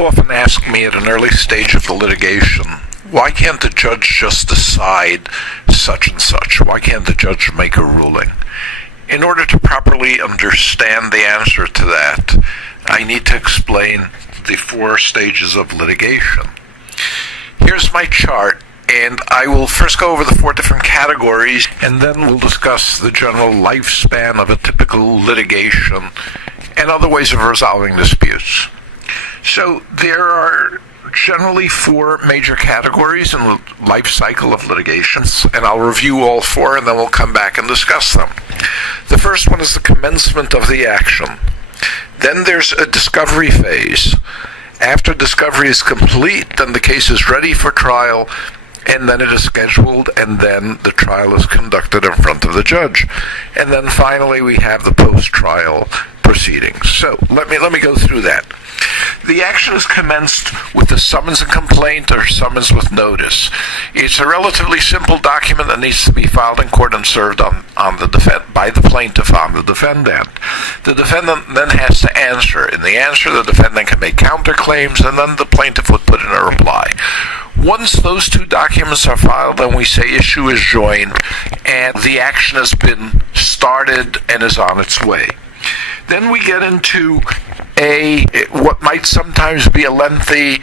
People often ask me at an early stage of the litigation, why can't the judge just decide such and such? Why can't the judge make a ruling? In order to properly understand the answer to that, I need to explain the 4 stages of litigation. Here's my chart, and I will first go over the 4 different categories, and then we'll discuss the general lifespan of a typical litigation and other ways of resolving disputes. So there are generally 4 major categories in the life cycle of litigations, and I'll review all 4 and then we'll come back and discuss them. The first one is the commencement of the action. Then there's a discovery phase. After discovery is complete, then the case is ready for trial, and then it is scheduled, and then the trial is conducted in front of the judge. And then finally we have the post-trial proceedings. So let me go through that. The action is commenced with a summons and complaint or summons with notice. It's a relatively simple document that needs to be filed in court and served by the plaintiff on the defendant. The defendant then has to answer. In the answer, the defendant can make counterclaims, and then the plaintiff would put in a reply. Once those 2 documents are filed, then we say issue is joined, and the action has been started and is on its way. Then we get into what might sometimes be a lengthy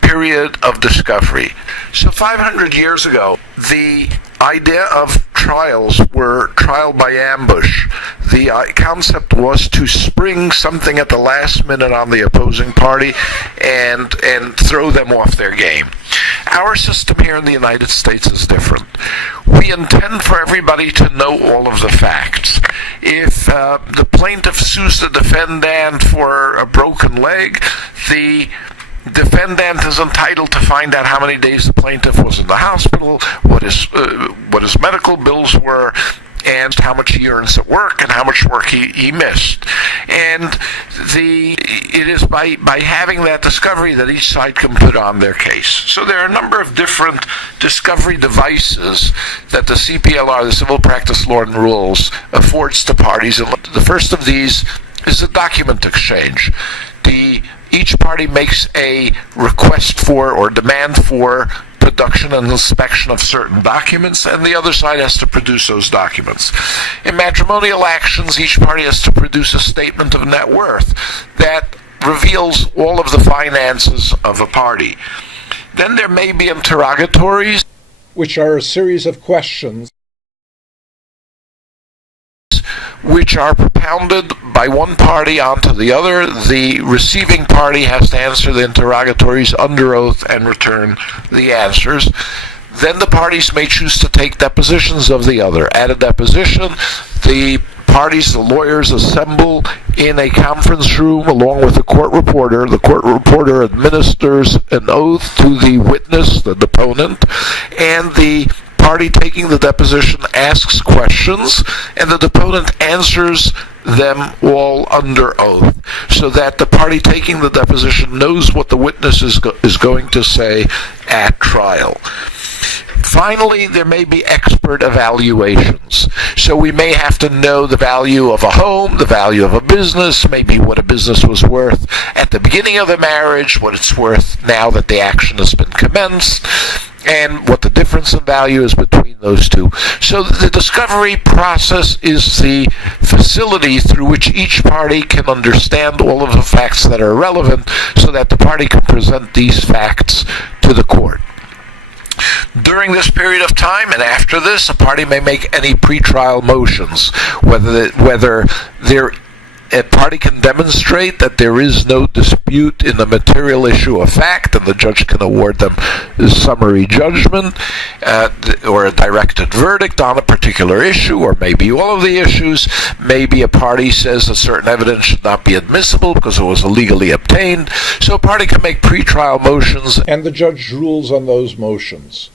period of discovery. So 500 years ago, the idea of trials were trial by ambush. The concept was to spring something at the last minute on the opposing party and throw them off their game. Our system here in the United States is different. We intend for everybody to know all of the facts. If the plaintiff sues the defendant for a broken leg, the defendant is entitled to find out how many days the plaintiff was in the hospital, what his medical bills were, and how much he earns at work and how much work he missed. And it is by having that discovery that each side can put on their case. So there are a number of different discovery devices that the CPLR, the Civil Practice Law and Rules, affords to parties. And the first of these is a document exchange. Each party makes a request for or demand for production and inspection of certain documents, and the other side has to produce those documents. In matrimonial actions, each party has to produce a statement of net worth that reveals all of the finances of a party. Then there may be interrogatories, which are a series of questions which are propounded by one party onto the other. The receiving party has to answer the interrogatories under oath and return the answers. Then the parties may choose to take depositions of the other. At a deposition, the parties, the lawyers, assemble in a conference room along with the court reporter. The court reporter administers an oath to the witness, the deponent, and the party taking the deposition asks questions, and the deponent answers them all under oath, so that the party taking the deposition knows what the witness is going to say at trial. Finally, there may be expert evaluations. So we may have to know the value of a home, the value of a business, maybe what a business was worth at the beginning of the marriage, what it's worth now that the action has been commenced, and what the difference in value is between those two. So the discovery process is the facility through which each party can understand all of the facts that are relevant, so that the party can present these facts to the court. During this period of time and after this, a party may make any pretrial motions, whether a party can demonstrate that there is no dispute in the material issue of fact, and the judge can award them a summary judgment or a directed verdict on a particular issue, or maybe all of the issues. Maybe a party says that certain evidence should not be admissible because it was illegally obtained. So a party can make pretrial motions, and the judge rules on those motions.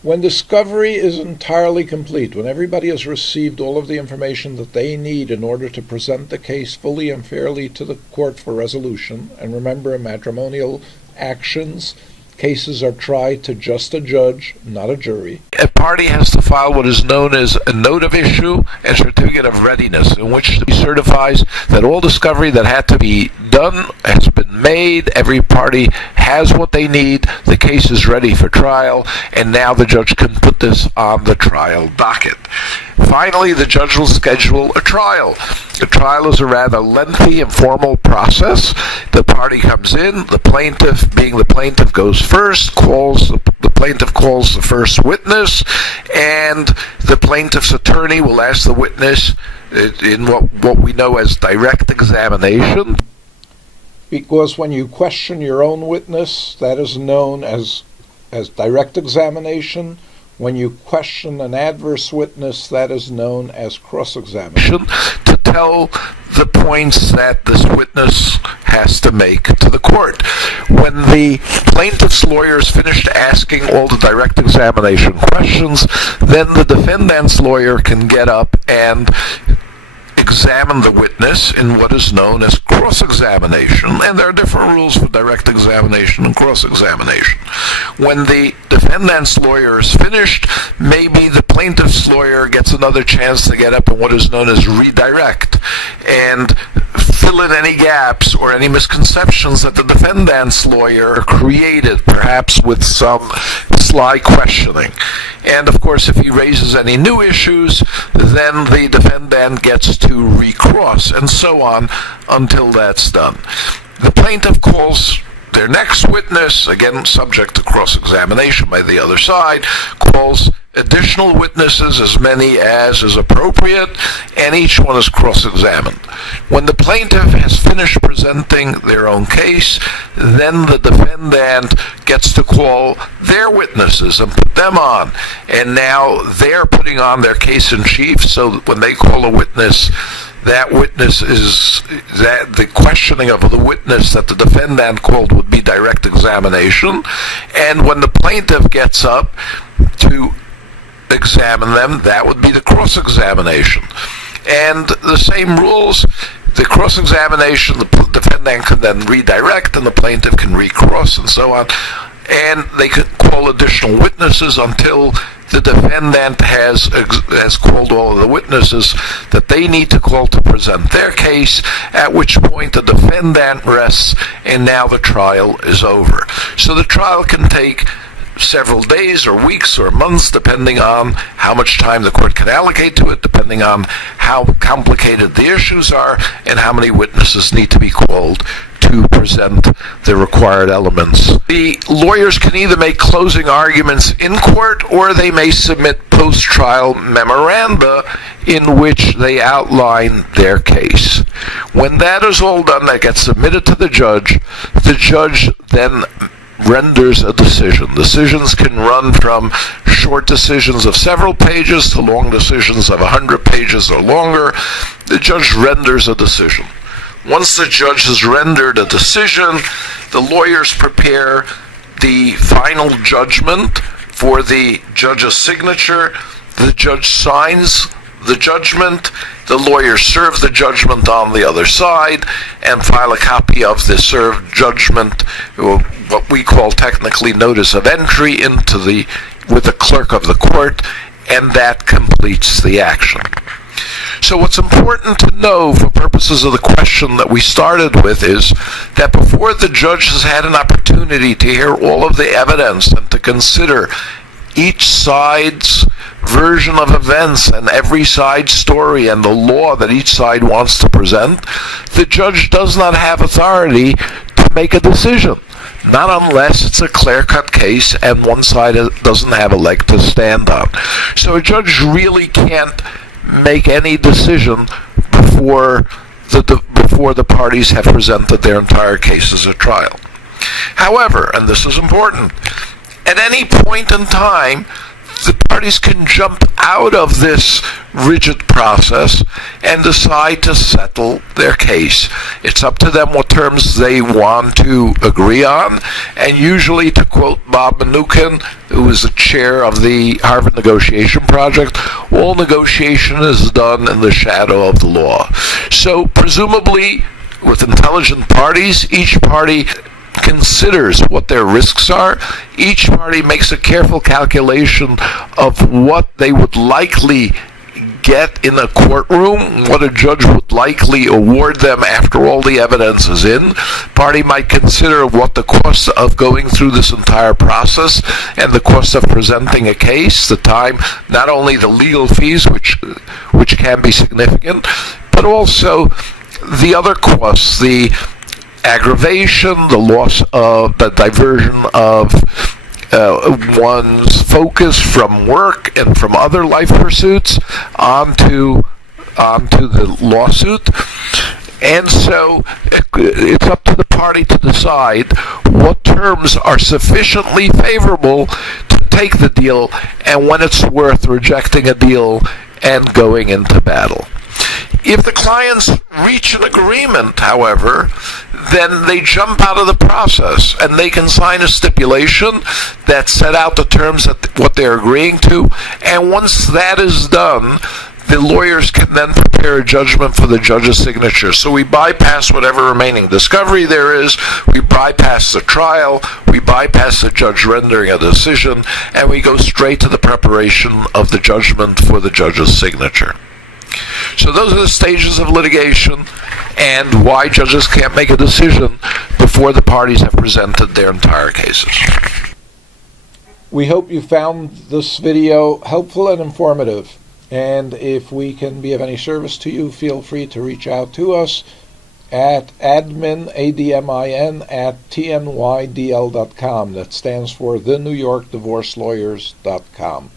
When discovery is entirely complete, when everybody has received all of the information that they need in order to present the case fully and fairly to the court for resolution, and remember, in matrimonial actions, cases are tried to just a judge, not a jury. A party has to file what is known as a note of issue and certificate of readiness, in which he certifies that all discovery that had to be done has been made, every party has what they need, the case is ready for trial, and now the judge can put this on the trial docket. Finally, the judge will schedule a trial. A trial is a rather lengthy and formal process. The party comes in, the plaintiff, being the plaintiff, goes first, the plaintiff calls the first witness, and the plaintiff's attorney will ask the witness in what we know as direct examination. Because when you question your own witness, that is known as direct examination. When you question an adverse witness, that is known as cross-examination, to tell the points that this witness has to make to the court. When the plaintiff's lawyer is finished asking all the direct examination questions, then the defendant's lawyer can get up and examine the witness in what is known as cross-examination, and there are different rules for direct examination and cross-examination. When the defendant's lawyer is finished, maybe the plaintiff's lawyer gets another chance to get up in what is known as redirect and fill in any gaps or any misconceptions that the defendant's lawyer created, perhaps with some sly questioning. And of course, if he raises any new issues, then the defendant gets to recross, and so on until that's done. The plaintiff calls their next witness, again subject to cross-examination by the other side, calls additional witnesses, as many as is appropriate, and each one is cross-examined. When the plaintiff has finished presenting their own case, then the defendant gets to call their witnesses and put them on. And now they're putting on their case in chief, so that when they call a witness, that witness is, that the questioning of the witness that the defendant called would be direct examination. And when the plaintiff gets up to examine them, that would be the cross-examination. And the same rules, the cross-examination, the defendant can then redirect and the plaintiff can recross, and so on. And they could call additional witnesses until the defendant has called all of the witnesses that they need to call to present their case, at which point the defendant rests and now the trial is over. So the trial can take several days or weeks or months, depending on how much time the court can allocate to it, depending on how complicated the issues are and how many witnesses need to be called to present the required elements. The lawyers can either make closing arguments in court, or they may submit post-trial memoranda in which they outline their case. When that is all done, that gets submitted to the judge then renders a decision. Decisions can run from short decisions of several pages to long decisions of 100 pages or longer. The judge renders a decision. Once the judge has rendered a decision, the lawyers prepare the final judgment for the judge's signature. The judge signs the judgment. The lawyers serve the judgment on the other side and file a copy of the served judgment, what we call technically notice of entry, with the clerk of the court, and that completes the action. So what's important to know for purposes of the question that we started with is that before the judge has had an opportunity to hear all of the evidence and to consider each side's version of events and every side's story and the law that each side wants to present, the judge does not have authority to make a decision. Not unless it's a clear-cut case and one side doesn't have a leg to stand on. So a judge really can't make any decision before the parties have presented their entire cases at trial. However, and this is important, at any point in time, the parties can jump out of this rigid process and decide to settle their case. It's up to them what terms they want to agree on, and usually, to quote Bob Mnookin, who is the chair of the Harvard Negotiation Project, all negotiation is done in the shadow of the law. So presumably, with intelligent parties, each party considers what their risks are. Each party makes a careful calculation of what they would likely get in a courtroom, what a judge would likely award them after all the evidence is in. Party might consider what the cost of going through this entire process and the cost of presenting a case, the time, not only the legal fees, which can be significant, but also the other costs, the aggravation, the loss of, the diversion of one's focus from work and from other life pursuits onto the lawsuit. And so it's up to the party to decide what terms are sufficiently favorable to take the deal and when it's worth rejecting a deal and going into battle. If the clients reach an agreement, however, then they jump out of the process and they can sign a stipulation that set out the terms that what they're agreeing to. And once that is done, the lawyers can then prepare a judgment for the judge's signature. So we bypass whatever remaining discovery there is, we bypass the trial, we bypass the judge rendering a decision, and we go straight to the preparation of the judgment for the judge's signature. So those are the stages of litigation and why judges can't make a decision before the parties have presented their entire cases. We hope you found this video helpful and informative. And if we can be of any service to you, feel free to reach out to us at admin, ADMIN, at tnydl.com. That stands for thenewyorkdivorcelawyers.com.